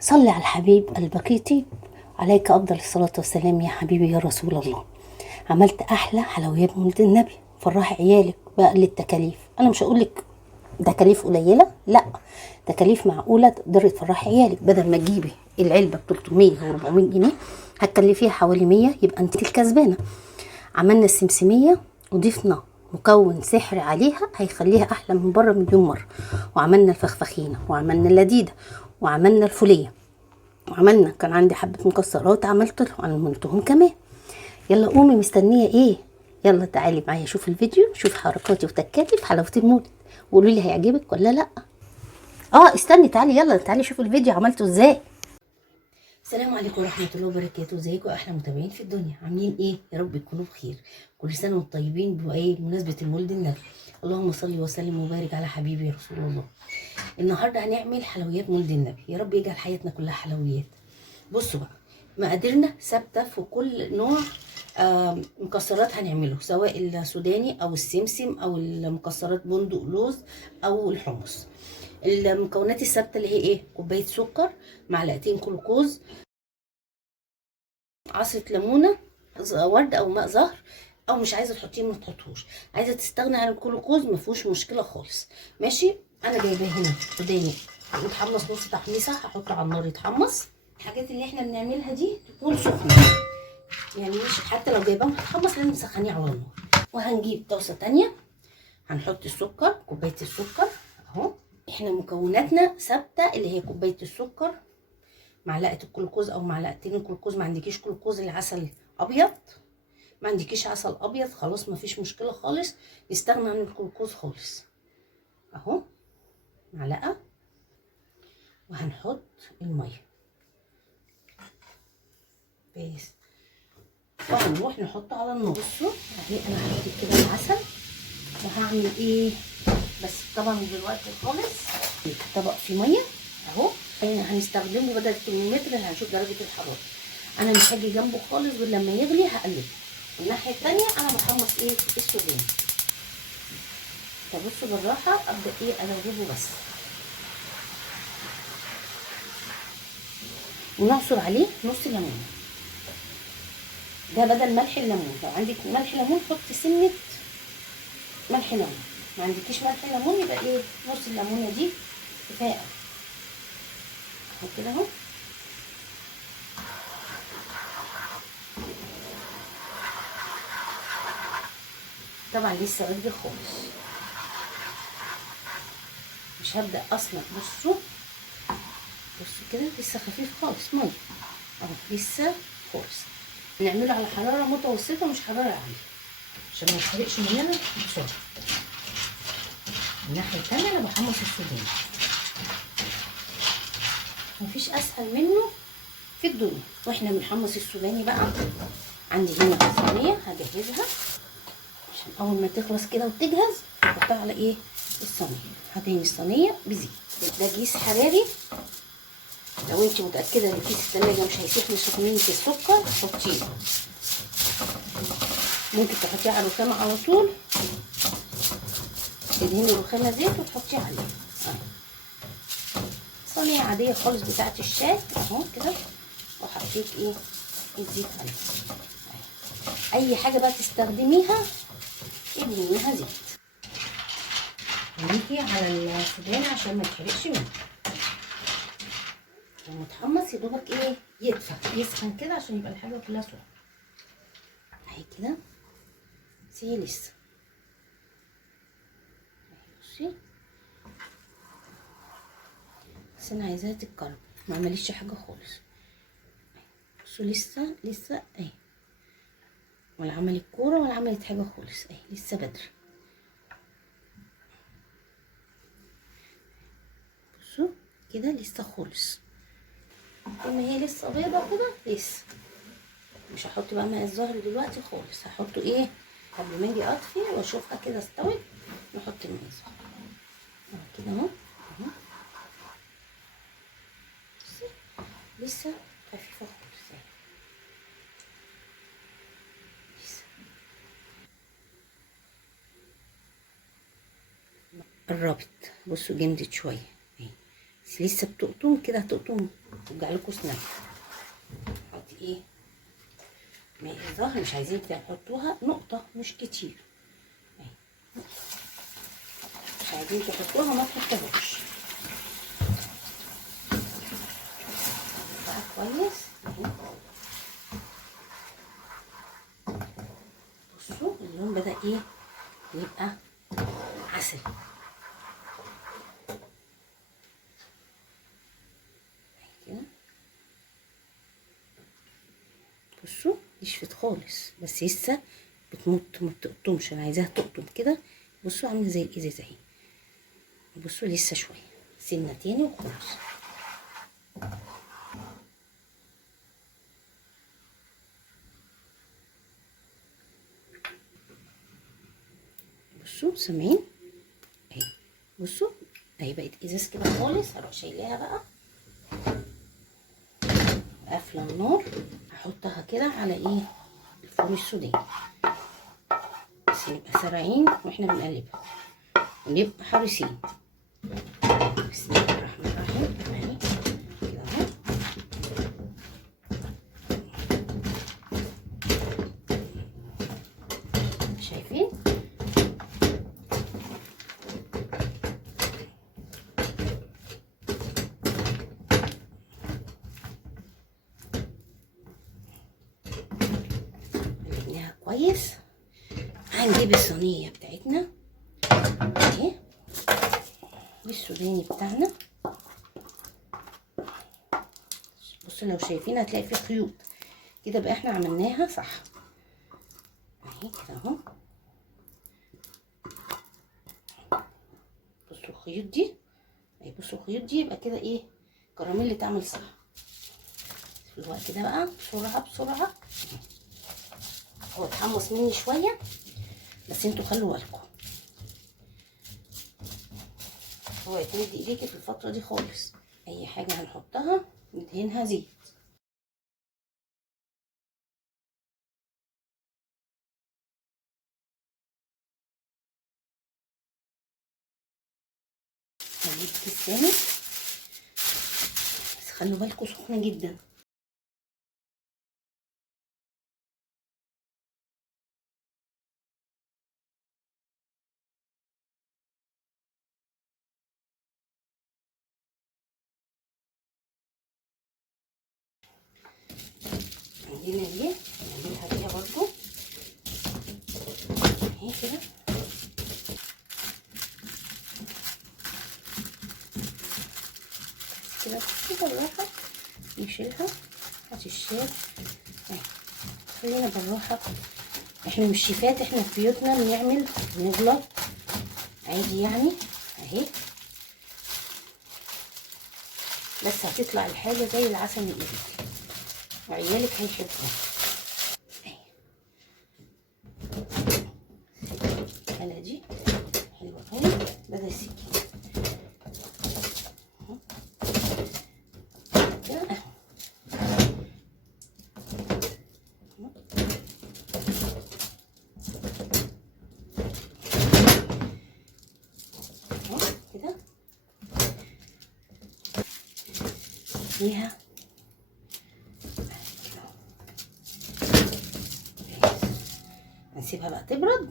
صل على الحبيب البقيتي، عليك أفضل الصلاة والسلام يا حبيبي يا رسول الله. عملت أحلى حلويات مولد النبي، فرحي عيالك بأقل التكاليف. أنا مش هقولك تكاليف قليلة، لا، تكاليف معقولة تقدري تفرحي عيالك. بدل ما تجيبي العلبة ب 300 و 400 جنيه هتكلفيها حوالي 100، يبقى انت الكسبانة. عملنا السمسمية وضفنا مكون سحري عليها هيخليها أحلى من بره مليون مرة. وعملنا الفخفخينة وعملنا اللذيذة وعملنا الفولية وعملنا، كان عندي حبة مكسرات عملتهم كمان. يلا قومي، مستنية ايه؟ يلا تعالي معايا شوف الفيديو، شوف حركاتي وتكاتي في حلاوة المولد وقولوا لي هيعجبك ولا لا. استني، تعالي يلا تعالي شوف الفيديو عملته ازاي. السلام عليكم ورحمة الله وبركاته. ازيكم احلى متابعين في الدنيا؟ عاملين ايه؟ يا رب تكونوا بخير. كل سنة وانتم طيبين بمناسبة المولد النبوي. اللهم صل وسلم وبارك على حبيبي رسول الله. النهارده هنعمل حلويات مولد النبي، يا رب يجعل حياتنا كلها حلويات. بصوا بقى، مقاديرنا ثابته في كل نوع مكسرات هنعمله، سواء السوداني او السمسم او المكسرات بندق لوز او الحمص. المكونات الثابته اللي هي ايه؟ كوبايه سكر، معلقتين جلوكوز، عصره ليمونه، ورد او ماء زهر، او مش عايزه تحطيه ما تحطوش. عايزه تستغني عن الجلوكوز ما فيهوش مشكله خالص، ماشي. انا جايباه هنا سوداني متحمص نص تحميصه، هحطه على النار يتحمص. الحاجات اللي احنا بنعملها دي تكون سخنه، يعني مش حتى لو جايباه متحمص لازم تسخنيه على النار. وهنجيب طاسه تانية، هنحط السكر، كوبايه السكر اهو. احنا مكوناتنا ثابته، اللي هي كوبايه السكر، معلقه الجلوكوز او معلقتين الجلوكوز. ما عندكيش جلوكوز العسل ابيض، ما عندكيش عسل ابيض، خلاص ما فيش مشكله خالص، نستغنى عن الجلوكوز خالص اهو. معلقه، وهنحط الميه بس، وهنروح نحطه على النار. بصوا اهي انا هحط كده العسل، وهعمل ايه بس طبعا دلوقتي خالص طبق فيه ميه اهو. هنستخدمه بدل الترمومتر، هنشوف درجه الحراره. انا مش هاجي جنبه خالص غير لما يغلي هقلبه. الناحيه التانيه انا بحمص ايه؟ السوداني. فبصوا بالراحه ابدا ايه ادوبه بس، ونعصر عليه نص ليمونه. ده بدل ملح الليمون، لو عندك ملح ليمون حطي سنه ملح ليمون، ما عندكيش ملح ليمون يبقى ايه؟ نص الليمونه دي كفايه اهو كده اهو. طبعا لسه بدري خالص، مش هبدا اصلا. بصوا كده لسه خفيف خالص ميه اهو، لسه خالص. نعمله على حراره متوسطه مش حراره عاليه عشان ما يتحرقش مننا بسرعه. الناحيه التانيه انا بحمص السوداني، مفيش اسهل منه في الدنيا. واحنا بنحمص السوداني بقى، عندي هنا صينيه هجهزها عشان اول ما تخلص كده وتجهز احطها على ايه؟ الصينيه. هدهن الصينيه بزيت. ده كيس حراري، لو انت متاكده ان كيس الثلاجه مش هيسيح من سخونيه السكر حطيه. ممكن تحطيه على الرخامه على طول، تدهني الرخامه زيت وتحطيه عليه صينيه عاديه خالص بتاعه الشاي اهو كده، وحطيت ايه؟ الزيت عليه. اي حاجه بقى تستخدميها ادهنيها زيت، ونيجي على السوداني عشان ما يتحرقش منه. ومتحمص يا دوبك ايه؟ يسخن كده عشان يبقى الحاجه كلها سخنه اهي كده. بس لسه بصي، بس انا عايزاها تتكرر، ما عمليش حاجه خالص. بصوا لسه اهي، ولا عملت كوره ولا عملت حاجه خالص اهي، لسه بدري. بصوا كده لسه خالص، طول ما هي لسه بيضه كده لسه. مش هحط بقى ماء الزهر دلوقتي خالص، هحطه ايه قبل ما اجي اطفي واشوفها كده استوت، نحط ماء الزهر كده اهو. بصي لسه خفيفه خالص اهي لسه. قربت، بصوا جمدت شويه اهي، بس لسه بتقطم كده، هتقطم توجع لكم اسنانكم. نحط ايه ماء الظهر، مش عايزين تحطوها نقطه مش كتير اهي، مش عايزين تحطوها ما تحطوهاش بقى كويس اهي. بصوا اللون بدأ ايه يبقى عسل كده. بصوا نشفت خالص بس لسه بتمط، ما بتقطمش، انا عايزاها تقطم كده. بصوا عامله زي الازاز اهي. بصوا لسه شويه سنه تاني وخلاص. بصوا سامعين اهي، بصوا اهي بقت ازاز كده خالص. هروح شايلاها بقى قافله النار، هحطها كده على ايه الفول السوداني، بس نبقى سريعين واحنا بنقلبها ونبقى حريصين. بسم الله الرحمن الرحيم اهي كده اهو. شايفين قلبناها كويس. هنجيب الصينيه بتاعتنا اهي السوداني بتاعنا. بصوا لو شايفين هتلاقي فيه خيوط كده، بقى احنا عملناها صح اهي كده اهو. بصوا الخيوط دي اهي، بصوا الخيوط دي يبقى كده ايه كراميل تعمل صح. في الوقت ده بقى بسرعه بسرعه، هو اتحمص مني شويه بس انتوا خلوا بالكم، اوعي تمدي ايديكي في الفتره دي خالص. اي حاجه هنحطها ندهنها زيت. هجيب كيس تاني بس خلوا بالكم سخنه جدا. عندنا دي نعملها فيها برضو اهي كده. كده بسيطه بالراحه نشيلها هتشال اهي. خلينا بالراحه، احنا مش شيفات، احنا في بيوتنا بنعمل نغلط عادي يعني اهي، بس هتطلع الحاجه زي العسل من ايدك وعيالك هيحبوها اهي. الحاله دي حلوه قوي بدل السكين كده اهو. كده فيها هنسيبها بقى تبرد.